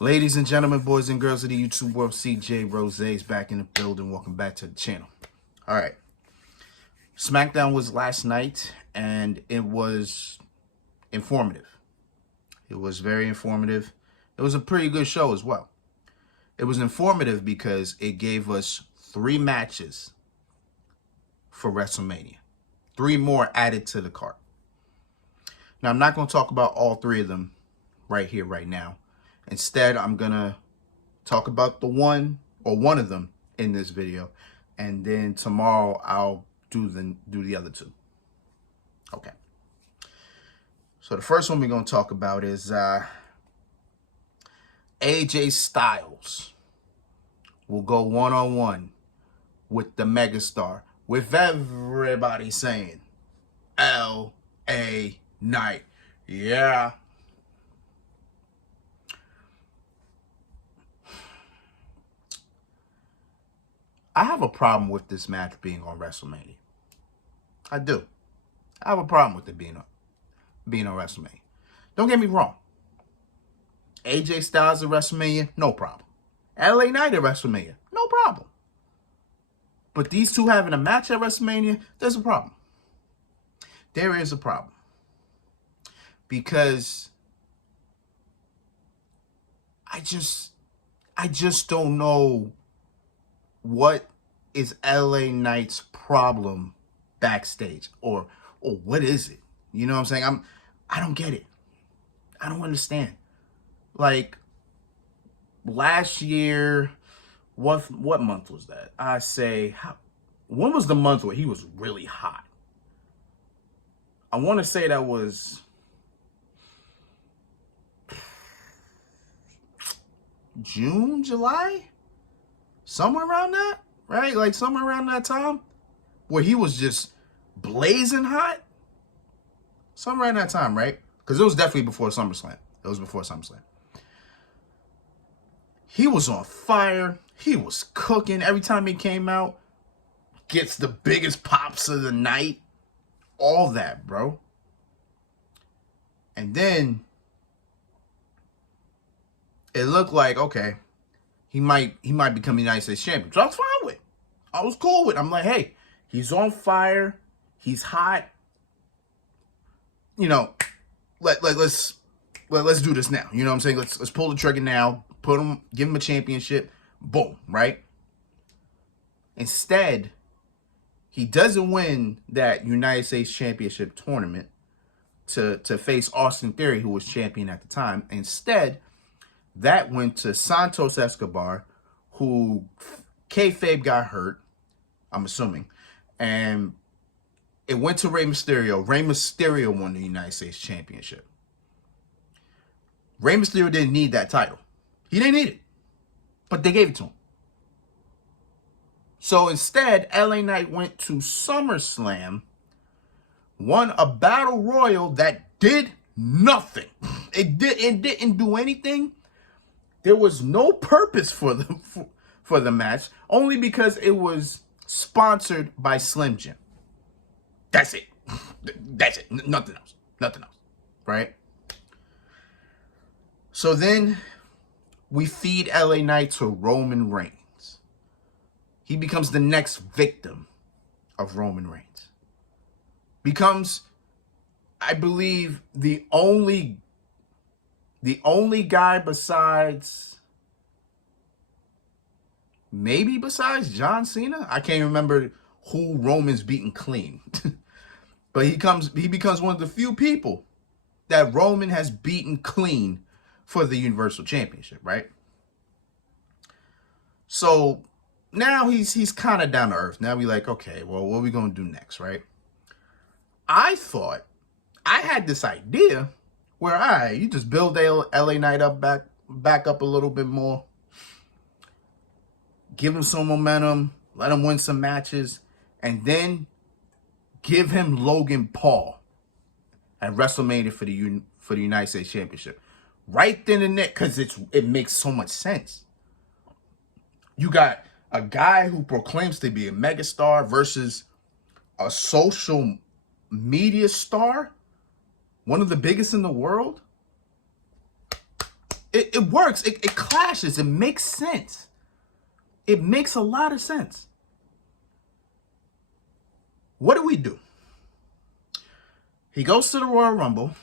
Ladies and gentlemen, boys and girls of the YouTube world, CJ Rose's back in the building. Welcome back to the channel. All right. SmackDown was last night, and it was informative. It was very informative. It was a pretty good show as well. It was informative because it gave us 3 matches for WrestleMania. 3 more added to the card. Now, I'm not going to talk about all 3 of them right here, right now. Instead, I'm going to talk about one of them in this video. And then tomorrow, I'll do the other 2. Okay. So the first one we're going to talk about is AJ Styles will go one-on-one with the megastar, with everybody saying L.A. Knight. Yeah. I have a problem with this match being on WrestleMania. I do. I have a problem with it being on WrestleMania. Don't get me wrong. AJ Styles at WrestleMania, no problem. LA Knight at WrestleMania, no problem. But these 2 having a match at WrestleMania, there's a problem. There is a problem. Because I just don't know what is LA Knight's problem backstage, or what is it? You know what I'm saying? I don't get it. I don't understand. Like last year, what month was that? I say, when was the month where he was really hot? I want to say that was June, July, somewhere around that, right? Like somewhere around that time where he was just blazing hot. Somewhere around that time, right? Because it was definitely before SummerSlam. It was before SummerSlam. He was on fire. He was cooking. Every time he came out, gets the biggest pops of the night. All that, bro. And then it looked like, okay, he might become the United States champion. So I was fine with it. I was cool with it. I'm like, hey, he's on fire. He's hot. You know, let's do this now. You know what I'm saying? Let's pull the trigger now. Give him a championship. Boom, right? Instead, he doesn't win that United States Championship tournament to face Austin Theory, who was champion at the time. Instead, that went to Santos Escobar, who kayfabe got hurt, I'm assuming, and it went to Rey Mysterio. Rey Mysterio won the United States Championship. Rey Mysterio didn't need that title. He didn't need it, but they gave it to him. So instead, LA Knight went to SummerSlam, won a battle royal that did nothing. It didn't do anything. There was no purpose for the match, only because it was sponsored by Slim Jim. That's it. That's it. Nothing else. Nothing else. Right? So then we feed LA Knight to Roman Reigns. He becomes the next victim of Roman Reigns. Becomes, I believe, the only guy besides John Cena. I can't remember who Roman's beaten clean. But he becomes one of the few people that Roman has beaten clean for the Universal Championship, right? So now he's kind of down to earth. Now we like, okay, well, what are we going to do next, right? I thought, I had this idea where, all right, you just build LA Knight up back up a little bit more. Give him some momentum. Let him win some matches. And then give him Logan Paul at WrestleMania for the United States Championship. Right then and there, because it makes so much sense. You got a guy who proclaims to be a megastar versus a social media star, one of the biggest in the world. It works. It clashes. It makes sense. It makes a lot of sense. What do? He goes to the Royal Rumble.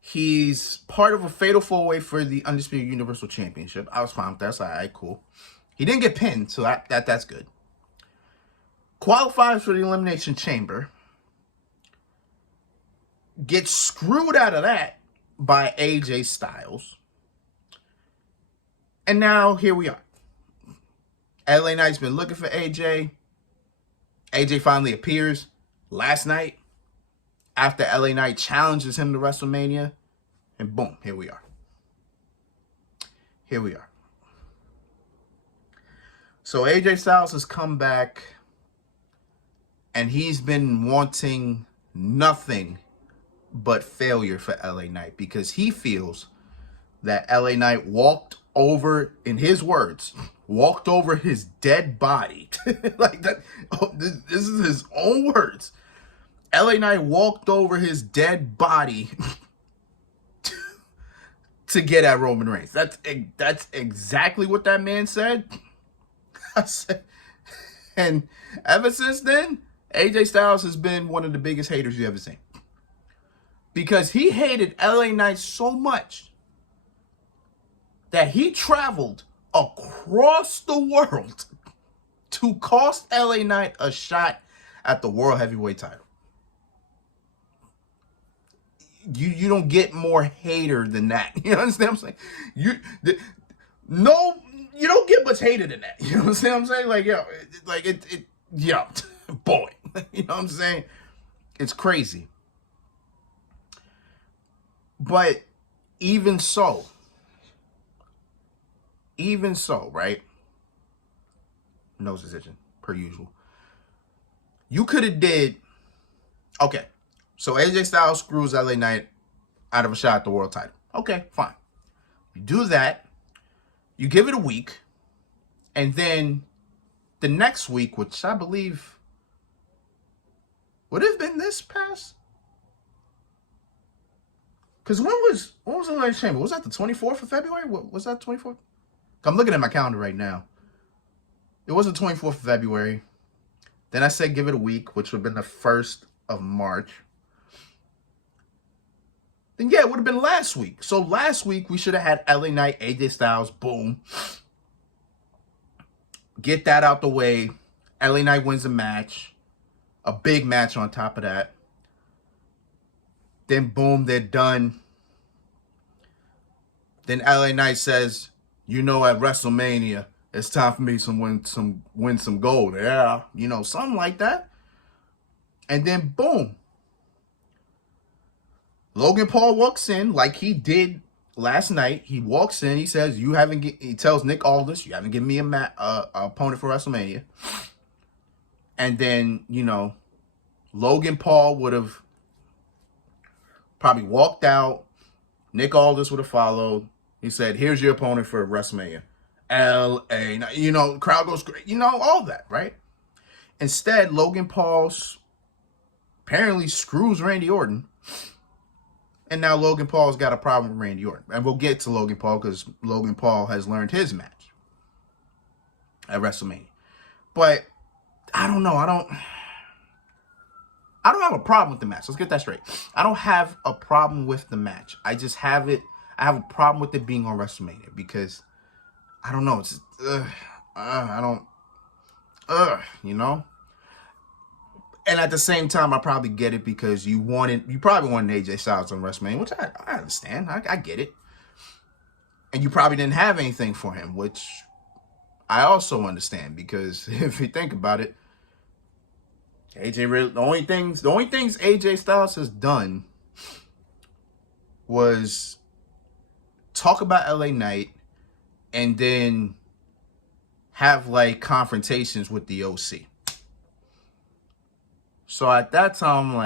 He's part of a fatal four-way for the Undisputed Universal Championship. I was fine with that. So, all right, cool. He didn't get pinned, so that's good. Qualifies for the Elimination Chamber. Gets screwed out of that by AJ Styles. And now here we are. LA Knight's been looking for AJ. AJ finally appears last night after LA Knight challenges him to WrestleMania. And boom, here we are. Here we are. So AJ Styles has come back, and he's been wanting nothing but failure for LA Knight, because he feels that LA Knight walked over, in his words, walked over his dead body. Like that. Oh, this is his own words. LA Knight walked over his dead body to get at Roman Reigns. That's exactly what that man said. I said, and ever since then, AJ Styles has been one of the biggest haters you ever seen. Because he hated LA Knight so much that he traveled across the world to cost LA Knight a shot at the World Heavyweight title. You don't get more hater than that. You understand what I'm saying? You don't get much hater than that. You know what I'm saying? Like, boy. You know what I'm saying? It's crazy. But even so, right? Nose decision, per usual. You could have did, okay, so AJ Styles screws LA Knight out of a shot at the world title. Okay, fine. You do that, you give it a week, and then the next week, which I believe would have been this past. Because when was the Elimination Chamber? Was that the 24th of February? What was that, 24th? I'm looking at my calendar right now. It was the 24th of February. Then I said give it a week, which would have been the 1st of March. Then yeah, it would have been last week. So last week we should have had LA Knight, AJ Styles, boom. Get that out the way. LA Knight wins the match. A big match on top of that. Then boom, they're done. Then LA Knight says, at WrestleMania, it's time for me to win some gold. Yeah, something like that. And then boom. Logan Paul walks in like he did last night. He walks in, he says, he tells Nick Aldis, you haven't given me a opponent for WrestleMania. And then, Logan Paul would have probably walked out. Nick Aldis would have followed. He said, here's your opponent for WrestleMania. LA, crowd goes crazy, all that, right? Instead, Logan Paul apparently screws Randy Orton. And now Logan Paul's got a problem with Randy Orton. And we'll get to Logan Paul because Logan Paul has learned his match at WrestleMania. But I don't know. I don't have a problem with the match. Let's get that straight. I don't have a problem with the match. I have a problem with it being on WrestleMania because I don't know. It's And at the same time, I probably get it because you probably wanted AJ Styles on WrestleMania, which I understand. I get it. And you probably didn't have anything for him, which I also understand because if you think about it, the only things AJ Styles has done was talk about LA Knight and then have confrontations with the OC. So at that time,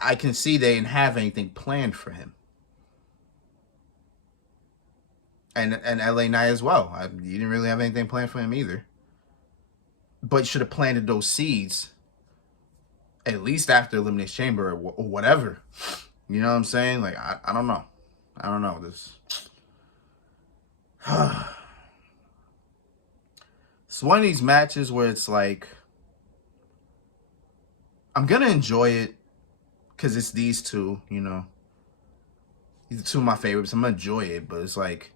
I can see they didn't have anything planned for him. And LA Knight as well. You didn't really have anything planned for him either. But you should have planted those seeds at least after Elimination Chamber or whatever. You know what I'm saying? Like, I don't know. I don't know. This. It's one of these matches where it's like, I'm going to enjoy it because it's these two, you know. These are two of my favorites. I'm going to enjoy it, but it's like,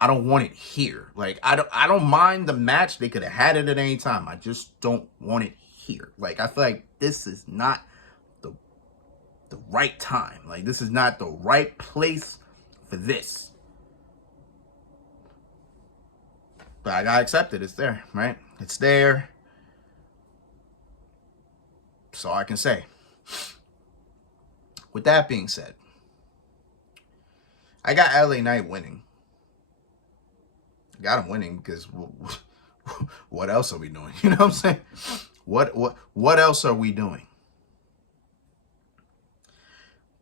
I don't want it here. Like, I don't mind the match. They could have had it at any time. I just don't want it here. Like, I feel like this is not the right time. Like, this is not the right place for this. But I gotta accept it. It's there, right? It's there. So I can say. With that being said, I got LA Knight winning. I got him winning because what else are we doing? You know what I'm saying? What else are we doing?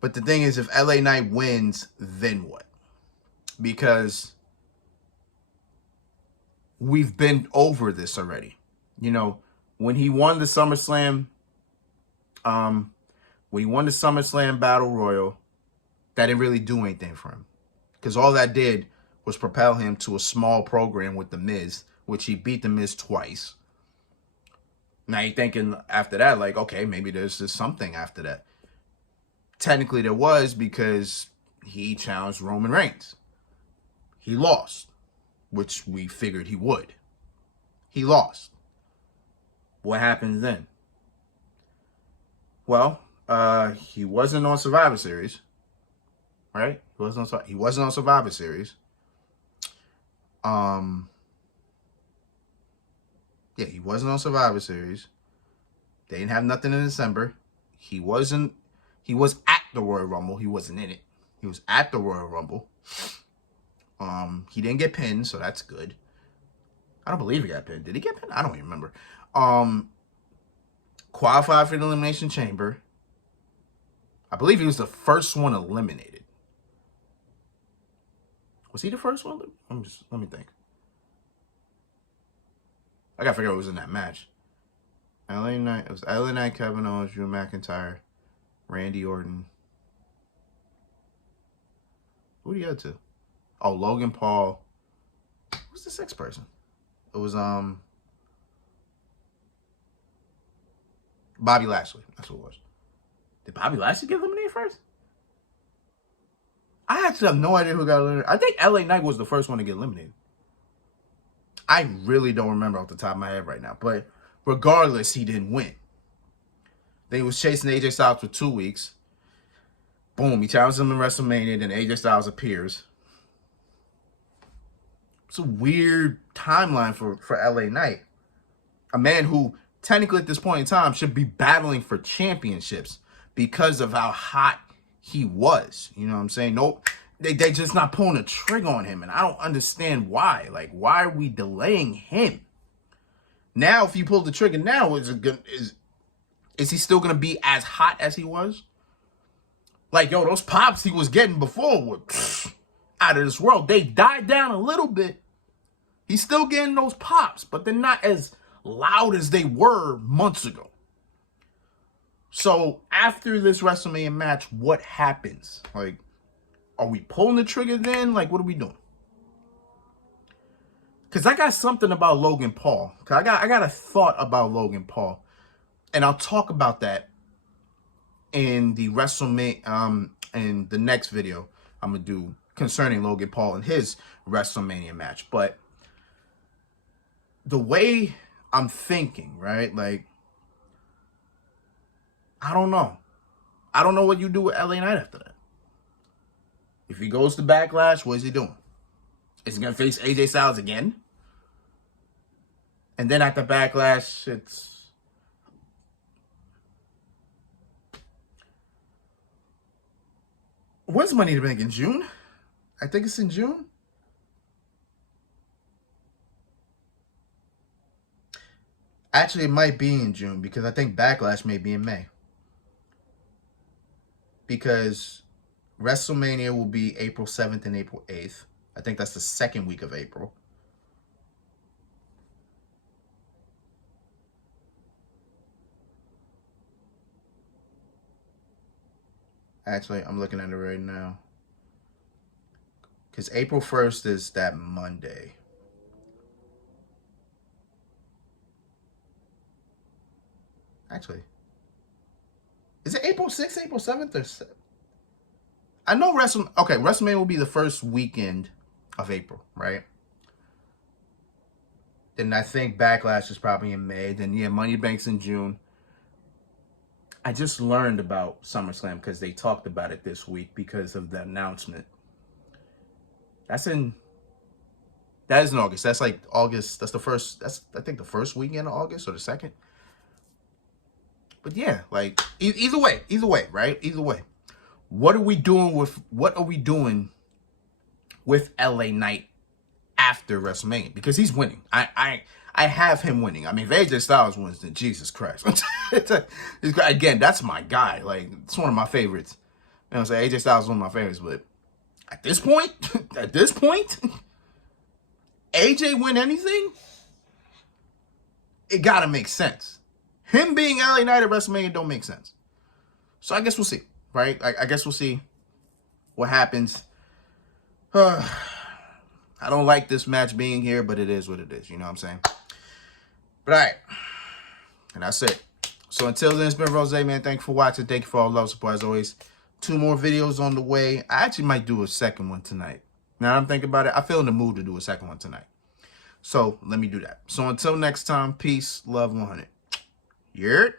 But the thing is, if LA Knight wins, then what? Because we've been over this already. You know, when he won the SummerSlam, Battle Royal, that didn't really do anything for him. Because all that did was propel him to a small program with The Miz, which he beat The Miz twice. Now you're thinking after that, like, okay, maybe there's just something after that. Technically there was, because he challenged Roman Reigns. He lost, which we figured he would. He lost. What happens then? Well, he wasn't on Survivor Series, right? He wasn't on Survivor Series. Yeah, he wasn't on Survivor Series. They didn't have nothing in December. He was at the Royal Rumble. He wasn't in it. He was at the Royal Rumble. He didn't get pinned, so that's good. I don't believe he got pinned. Did he get pinned? I don't even remember. Qualified for the Elimination Chamber. I believe he was the first one eliminated. Was he the first one? Let me think. I gotta figure out who was in that match. LA Knight. It was LA Knight, Kevin Owens, Drew McIntyre, Randy Orton. Who did he have to? Oh, Logan Paul. Who's the sixth person? It was Bobby Lashley. That's who it was. Did Bobby Lashley get eliminated first? I actually have no idea who got eliminated. I think LA Knight was the first one to get eliminated. I really don't remember off the top of my head right now. But regardless, he didn't win. Then he was chasing AJ Styles for 2 weeks. Boom, he challenges him in WrestleMania, then AJ Styles appears. It's a weird timeline for LA Knight. A man who technically at this point in time should be battling for championships because of how hot he was. You know what I'm saying? Nope. They just not pulling a trigger on him, and I don't understand why. Like, why are we delaying him? Now, if you pull the trigger now, is he still gonna be as hot as he was? Like, yo, those pops he was getting before were out of this world. They died down a little bit. He's still getting those pops, but they're not as loud as they were months ago. So after this WrestleMania match, what happens? Like, are we pulling the trigger then? Like, what are we doing? Because I got something about Logan Paul. I got a thought about Logan Paul. And I'll talk about that in the WrestleMania, in the next video I'm going to do concerning Logan Paul and his WrestleMania match. But the way I'm thinking, right? Like, I don't know. I don't know what you do with LA Knight after that. If he goes to Backlash, what is he doing? Is he going to face AJ Styles again? And then after Backlash, it's... When's Money to Bank? In June? I think it's in June. Actually, it might be in June because I think Backlash may be in May. Because WrestleMania will be April 7th and April 8th. I think that's the second week of April. Actually, I'm looking at it right now. Because April 1st is that Monday. Actually, is it April 6th, April 7th, or 7th? I know WrestleMania will be the first weekend of April, right? Then I think Backlash is probably in May. Then, yeah, Money Bank's in June. I just learned about SummerSlam because they talked about it this week because of the announcement. That is in August. That's like August. That's I think the first weekend of August or the second. But yeah, like either way, right? Either way. What are we doing with LA Knight after WrestleMania? Because he's winning. I have him winning. I mean, if AJ Styles wins, then Jesus Christ. Again, that's my guy. Like, it's one of my favorites. You know what I'm saying? AJ Styles is one of my favorites, but at this point, AJ win anything, it gotta make sense. Him being LA Knight at WrestleMania don't make sense. So I guess we'll see, right? I guess we'll see what happens. I don't like this match being here, but it is what it is. You know what I'm saying? But all right. And that's it. So until then, it's been Rose, man. Thank you for watching. Thank you for all the love, support, as always. 2 more videos on the way. I actually might do a second one tonight. Now that I'm thinking about it, I feel in the mood to do a second one tonight. So let me do that. So until next time, peace, love, 100. You heard?